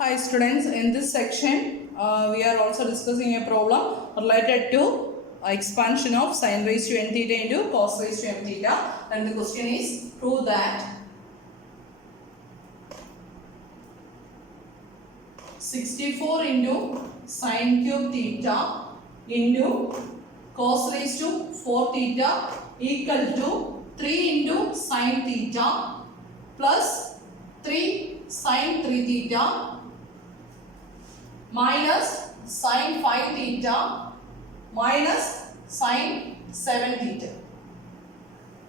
Hi students, in this section we are also discussing a problem related to expansion of sin raised to n theta into cos raised to m theta, and the question is prove that 64 into sin cube theta into cos raised to 4 theta equal to 3 into sin theta plus 3 sin 3 theta minus sin 5 theta minus sin 7 theta.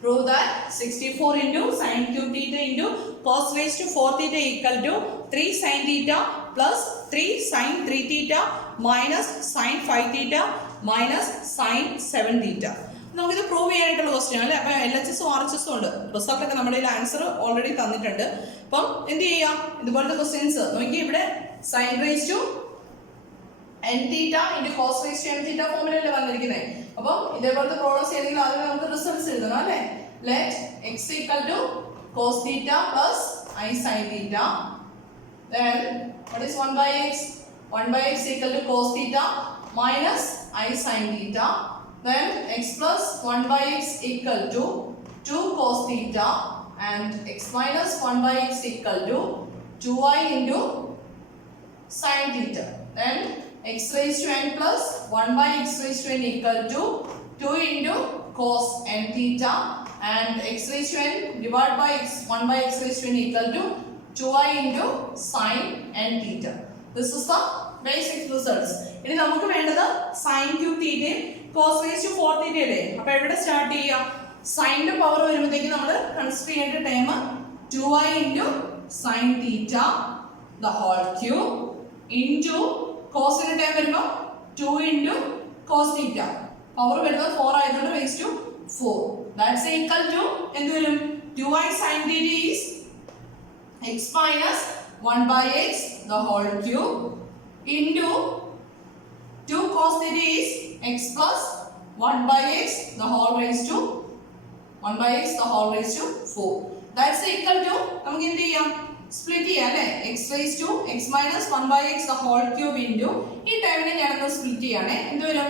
Prove that 64 into sin cube theta into cos raised to 4 theta equal to 3 sin theta plus 3 sin 3 theta minus sin 5 theta minus sin 7 theta. നമുക്കിത് prove ചെയ്യാനായിട്ടുള്ള question അല്ലേ. അപ്പം LHS RHS ഉണ്ട്, റിസൾട്ടൊക്കെ നമ്മുടെ കയ്യിൽ answer already തന്നിട്ടുണ്ട്. അപ്പം എന്ത് ചെയ്യാം, ഇതുപോലത്തെ ക്വസ്റ്റ്യൻസ് നോക്കി ഇവിടെ sine raise to n theta into cos raised to m theta ഫോമിലല്ലേ വന്നിരിക്കുന്നത്. അപ്പം ഇതേപോലത്തെ പ്രോബ്ലംസ് ചെയ്തെങ്കിൽ ആദ്യം നമുക്ക് റിസൾട്ട്സ് എഴുതണം അല്ലേ. Let x equal to cos theta plus I sin theta. Then what is 1 by x? 1 by x equal to cos theta minus I sin theta. Then x plus 1 by x equal to 2 cos theta and x minus 1 by x equal to 2i into sin theta. Then x raised to n plus 1 by x raised to n equal to 2 into cos n theta and x raised to n divided by x 1 by x raised to n equal to 2i into sin n theta. This is the basic results. ഇനി നമുക്ക് വേണ്ടത് sin cube theta cos raised to 4 theta അല്ലേ. അപ്പോൾ എവിടെ start ചെയ്യാം, സൈൻ്റെ power വരുമ്പോഴത്തേക്ക് നമ്മൾ consider ചെയ്യേണ്ട time 2i into sin theta the whole cube into കോസിന്റെ ടൈം വരുമ്പോൾ 2 into cos theta, പവർ വരുന്നത് 4 ആയതുകൊണ്ട് raise to 4. That's equal to എന്ത് വരും, 2i sin theta is x minus 1 by x the whole cube into 2 cos theta is x plus 1 by x the whole raised to 1 by x the whole raised to 4. That's equal to നമുക്ക് എന്ത് ചെയ്യാം, split ചെയ്യാം അല്ലേ. x raised to x minus 1 by x the whole cube into ഈ ടൈമിനെ ഞാനൊന്ന് split ചെയ്യാണ്. എന്ത് വരും,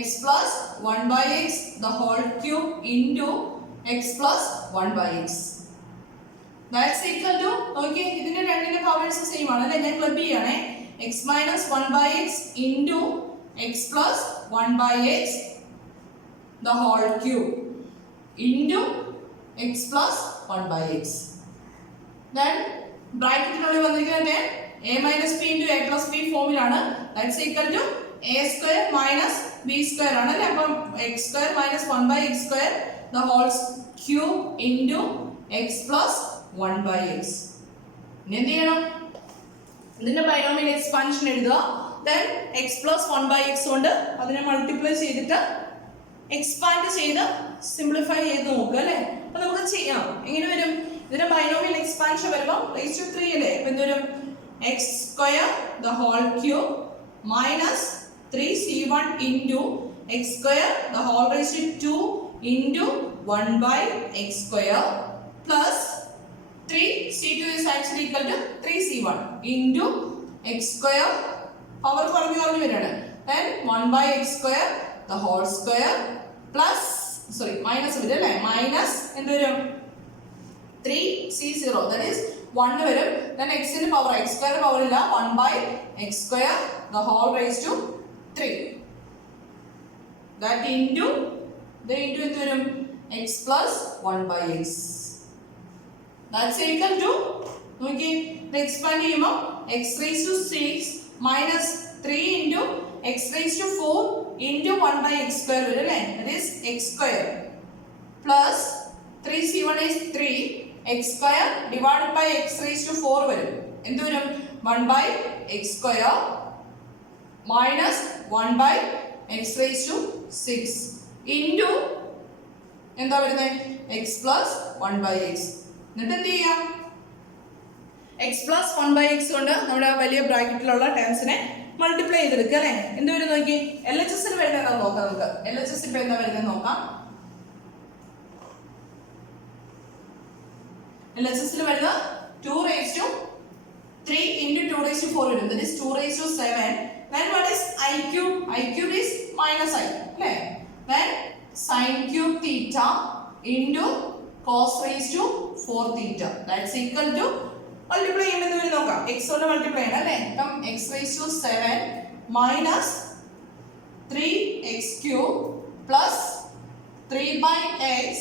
x plus 1 by x the whole cube into x plus 1 by x. That's equal to നോക്കിയേ, ഇതിന്റെ രണ്ടിന്റെ പവേഴ്സ് സെയിം ആണ് അല്ലേ. ഞാൻ ക്ലബ് ചെയ്യാണ്. x minus 1 by x into x plus 1 by x the whole cube into x plus 1 by x. Then ബ്രാക്കറ്റിനുള്ളിൽ വന്നിരിക്കുന്നത് a minus b into a plus b ഫോമിലാണ്. That's equal to a square minus b square ആണ് അല്ലേ. അപ്പം x square minus 1 by x square the whole cube into x plus 1 by x. ഇനി എന്ത് ചെയ്യണം, ഇതിന്റെ ബൈനോമിയൽ എക്സ്പാൻഷൻ എഴുതുക. Then x plus 1 by x കൊണ്ട് അതിനെ മൾട്ടിപ്ലൈ ചെയ്തിട്ട് എക്സ്പാൻഡ് ചെയ്ത് സിംപ്ലിഫൈ ചെയ്ത് നോക്കുക അല്ലേ. അപ്പൊ നമുക്ക് ചെയ്യാം. എങ്ങനെ വരും, ഇതിന്റെ ബൈനോമിയൽ എക്സ്പാൻഷൻ വരുമ്പോൾ റേസ് ടു 3 അല്ലേ. അപ്പൊ എന്ത് വരും, x square the whole cube minus 3c1 into x square the whole raised to 2 into 1 by x square plus 3c2 is actually equal to 3c1 into x square, power കുറഞ്ഞു വരികയാണ്. Then 1 by x square the whole square plus minus വരും അല്ലേ. Minus എന്ത് വരും, 3c0 that is 1 വരും. Then x ന്റെ power x square power ഇല്ല, 1 by x square the whole raised to 3 that into എന്ത് വരും, x plus 1 by x. That's equal to നോക്കി ഇത് എക്സ്പാൻഡ് ചെയ്യുമ്പോൾ x raised to 6 minus 3 into x raised to 4 into 1 by x square വരും അല്ലേ. that is x square plus 3c1 is 3 x square divided by x raised to 4 വരും. എന്ത് വരും, 1 by x square minus 1 by x raised to 6 into എന്താ വരുന്നത്, x plus 1 by x. എന്നിട്ട് എന്ത് ചെയ്യാം, x plus 1 by x കൊണ്ട് നമ്മുടെ വലിയ ബ്രാക്കറ്റിലുള്ള ടേംസിനെ മൾട്ടിപ്ലൈ ചെയ്തെടുക്കുക അല്ലേ. എന്ത് വരും നോക്കി, LHS വരുന്നത് നോക്കാം. നമുക്ക് LHS ഇപ്പൊ എന്താ വരുന്നത് നോക്കാം. LHS വരുന്നത് 2 raised to 3 into 2 raised to 4 വരും. That is 2 raised to 7. Then what is I cube? I cube is minus I. അല്ലേ? Then sin cube theta into cos raised to 4 theta. That's equal to multiply ചെയ്യുന്നത് വരെ നോക്കാം. X കൊണ്ട് multiply ചെയ്യണം അല്ലേ? അപ്പം x raised to 7 minus 3x cube plus 3 by x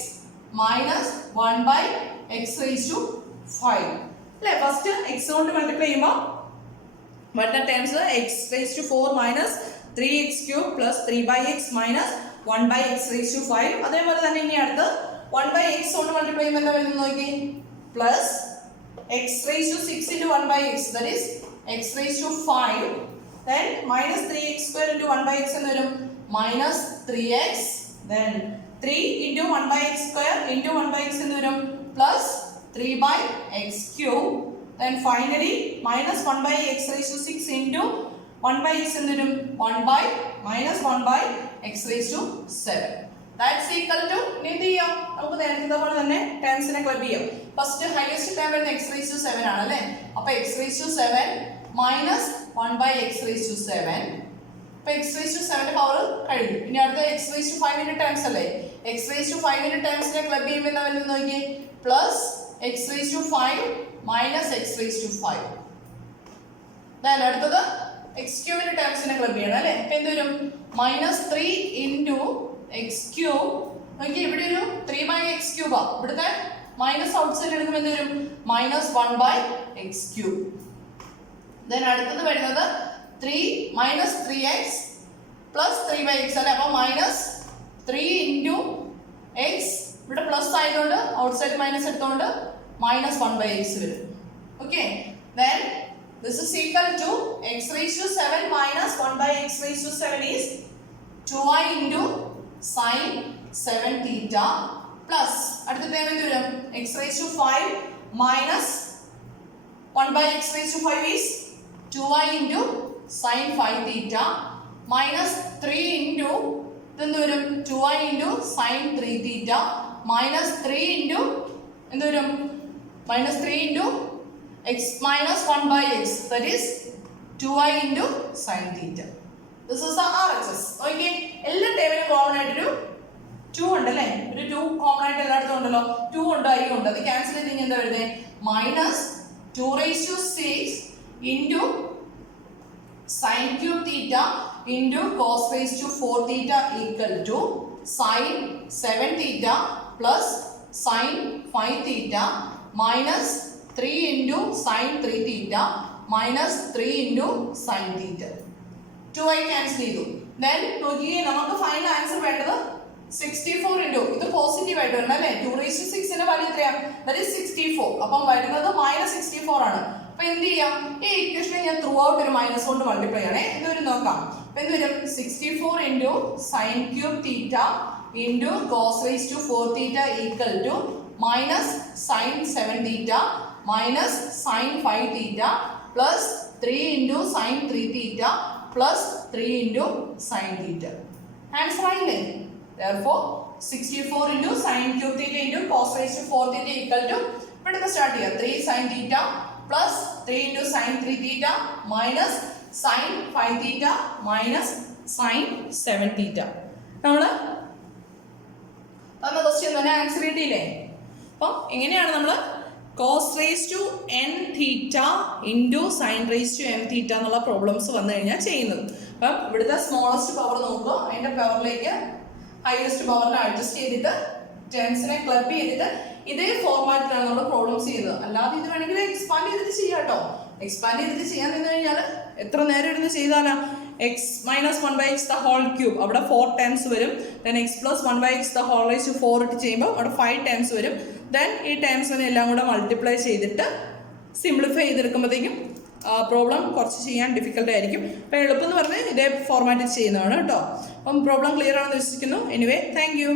minus 1 by x raised to 5. അല്ലേ? First x കൊണ്ട് multiply ചെയ്യുമ്പോൾ വരുന്ന terms x raised to 4 minus 3x cube plus 3 by x minus 1 by x raised to 5. അതേപോലെ തന്നെ ഇനി അടുത്ത് 1 by x കൊണ്ട് multiply ചെയ്യുമ്പോൾ എന്താ വരുന്നത് നോക്കി. plus x raised to 6 into 1 by x, that is x raised to 5. Then minus 3x square into 1 by x എന്ന് വരും minus 3x. Then 3 into 1 by x square into 1 by x എന്ന് വരും plus 3 by x cube. Then finally minus 1 by x raised to 6 into 1 by x എന്ന് വരും 1 by minus 1 by x raised to 7. That's equal to എന്ത് ചെയ്യാം, നമുക്ക് നേരത്തെ പോലെ തന്നെ ടേംസിനെ ക്ലബ് ചെയ്യാം. ഫസ്റ്റ് ഹൈയസ്റ്റ് ടേം വരുന്ന x raised to 7 ആണ് അല്ലേ? അപ്പോൾ x raised to 7 minus 1 by x raised to 7. അപ്പോൾ x raised to 7 പവർ കഴിഞ്ഞു. ഇനി അടുത്ത x raised to 5 ന്റെ ടേംസ് അല്ലേ? x raised to 5 ന്റെ ടേംസിനെ ക്ലബ് ചെയ്യുമ്പോൾ എന്താ വരുന്നത് നോക്കിയേ. Plus x raised to 5 minus x raised to 5. then അടുത്തത് x cube ന്റെ ടേംസിനെ ക്ലബ് ചെയ്യണം അല്ലേ? അപ്പോൾ എന്ത് വരും minus 3 into x cube. നോക്കിയേ ഇവിടെ ഒരു 3 by x cube ആ. ഇവിടുത്തെ മൈനസ് ഔട്ട്സൈഡ് എടുക്കുമ്പോൾ എന്ത് വരും minus 1 by x cube. then അടുത്തത് വരുന്നത് 3 minus 3x plus 3 by x അല്ലേ? അപ്പോൾ minus 3 into x, ഇവിടെ പ്ലസ് ആയതുകൊണ്ട് ഔട്ട്സൈഡ് മൈനസ് എടുത്തുകൊണ്ട് minus 1 by x വരും. okay, then this is equal to x raised to 7 minus 1 by x raised to 7 is 2i into sin 7 theta plus അടുത്ത term എന്ത് വരും x raised to 5 minus 1 by x raised to 5 is 2i into sin 5 theta minus 3 into എന്ത് വരും 2i into sin 3 theta minus 3 into എന്ത് വരും minus 3 into x minus 1 by x, that is 2i into sin theta. This is the RHS. okay, എല്ലാ ടേമിലും common ആയിട്ടൊരു 2 ഉണ്ട് അല്ലേ? ഒരു 2 common ആയിട്ട് എല്ലായിടത്തും ഉണ്ടല്ലോ. 2 ഉണ്ട്, i ഉണ്ട്. അത് ക്യാൻസൽ ചെയ്ത് എന്താ വരുന്നത് minus 2 raised to 6 into sin cube theta into cos raised to 4 theta equal to sin 7 theta plus sin 5 theta minus 3 into sin 3 theta minus 3 into sin theta. 2i cancel ചെയ്തു. then നോക്കിയേ നമുക്ക് final answer വേണ്ടത് 64 into ഇത് positive ആയിട്ട് വരണം അല്ലേ? 2 raised to 6 ന്റെ value എത്രയാണ്? that is 64. അപ്പം വരുന്നത് minus 64 ആണ്. അപ്പോൾ എന്ത് ചെയ്യാം, ഈ ഇക്വേഷനെ ഞാൻ ത്രൂ ഔട്ട് ഒരു മൈനസ് കൊണ്ട് മൾട്ടിപ്ലൈ ചെയ്യണേ. ഇതൊരു നോക്കാം. അപ്പോൾ എന്ത് വരും 64 into sin cube theta into cos raised to 4 theta equal to minus sin 7 theta minus sin 5 theta plus 3 into sin 3 theta plus 3 into sin theta. Answer ആയില്ലേ? Therefore 64 into sin cube theta into cos raised to 4 theta equal to ഇവിടുന്ന് start ചെയ്യാം 3 sin theta plus 3 into sin 3 theta minus sin 5 theta minus sin 7 theta. നമ്മൾ തന്ന question തന്നെ answer കിട്ടിയില്ലേ? അപ്പം എങ്ങനെയാണ് നമ്മൾ cos raised to n theta into sin raised to m theta എന്നുള്ള പ്രോബ്ലംസ് വന്നു കഴിഞ്ഞാൽ ചെയ്യുന്നത്. അപ്പം ഇവിടുത്തെ സ്മോളസ്റ്റ് പവർ നോക്കുക, അതിൻ്റെ പവറിലേക്ക് ഹയസ്റ്റ് പവറിനെ അഡ്ജസ്റ്റ് ചെയ്തിട്ട് ടേംസിനെ ക്ലബ് ചെയ്തിട്ട് ഇതേ ഫോർമാറ്റിലാണ് നമ്മൾ പ്രോബ്ലംസ് ചെയ്യുന്നത്. അല്ലാതെ ഇത് വേണമെങ്കിൽ എക്സ്പാൻഡ് ചെയ്തിട്ട് ചെയ്യാം കേട്ടോ. എക്സ്പാൻഡ് ചെയ്തിട്ട് ചെയ്യാൻ നിന്ന് കഴിഞ്ഞാൽ എത്ര നേരം ഇരുന്ന് ചെയ്താലാ x minus 1 by x the whole cube അവിടെ 4 ടൈംസ് വരും. then x plus 1 by x the whole raised to 4 ഇട്ട് ചെയ്യുമ്പോൾ അവിടെ 5 ടൈംസ് വരും. then ഈ ടൈംസിനെ എല്ലാം കൂടെ മൾട്ടിപ്ലൈ ചെയ്തിട്ട് സിംപ്ലിഫൈ ചെയ്തെടുക്കുമ്പോഴത്തേക്കും പ്രോബ്ലം കുറച്ച് ചെയ്യാൻ ഡിഫിക്കൽട്ട് ആയിരിക്കും. അപ്പോൾ എളുപ്പം എന്ന് പറഞ്ഞാൽ ഇതേ ഫോർമാറ്റിൽ ചെയ്യുന്നതാണ് കേട്ടോ. അപ്പം പ്രോബ്ലം ക്ലിയർ ആണെന്ന് വിശ്വസിക്കുന്നു. Anyway thank you.